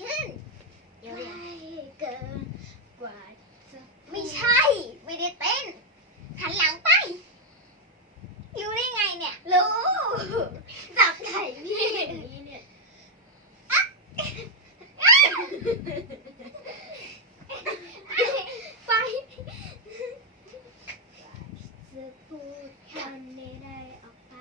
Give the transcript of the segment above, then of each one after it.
ขึ้นเดี๋ยวไกลเดี๋ยวเกินกว่าจะไม่ไม่ใช่ใช่ ไม่ได้เต้นหันหลังไปรู้ได้ไงเนี่ย รู้จับไหนพี่ อย่างนี้เนี่ย ไป จะพูดคำใดๆออกไป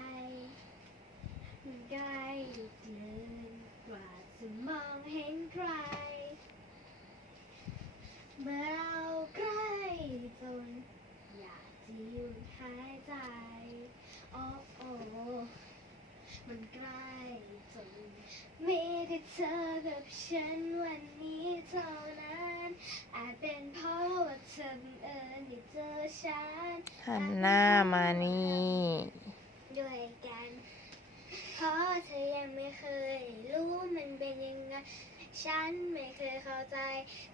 ใกล้เกินกว่าจะ มองเห็นใคร เมื่อเราใกล้จนอยากจะหยุดหายใจ โอ้โอ้มันใกล้จนมีแค่เธอกับฉันวันนี้เท่านั้น อาจเป็นเพราะว่าเธอบังเอิญได้เจอฉันหันหน้ามานี่ ฉันไม่เคยเข้าใจ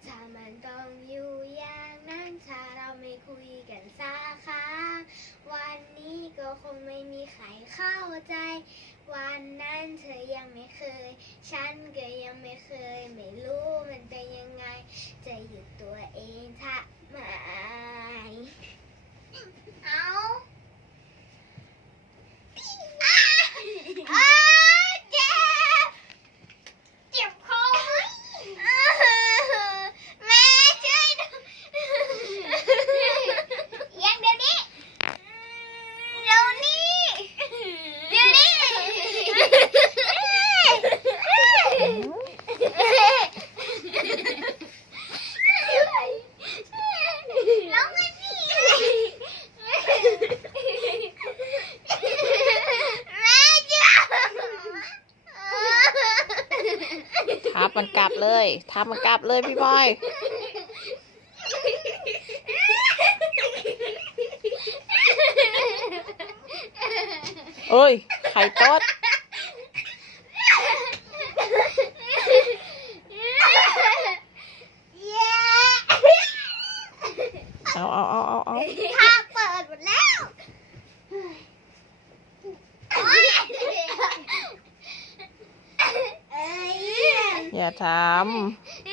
ถ้ามันต้องอยู่อย่างนั้นถ้าเราไม่คุยกันสักครั้งวันนี้ก็คงไม่มีใครเข้าใจ วันนั้นเธอยังไม่เคย ฉันก็ยังไม่เคย ไม่รู้มันเป็นยังไง จะหยุดตัวเองทำไมเอาอ้าเจ็บ เจ็บคอไหมแม่ช่วยดูยังเดี๋ยวนี้เดี๋ยวนี้เดี๋ยวนี้ร้องไห้พี่แม่จ้า ทับมันกลับเลย ทับมันกลับเลยพี่บอยเอ้ย ไข่ต๊ดเอาเอาเอาเอาเอาทางเปิดหมดแล้ว อย่าทำ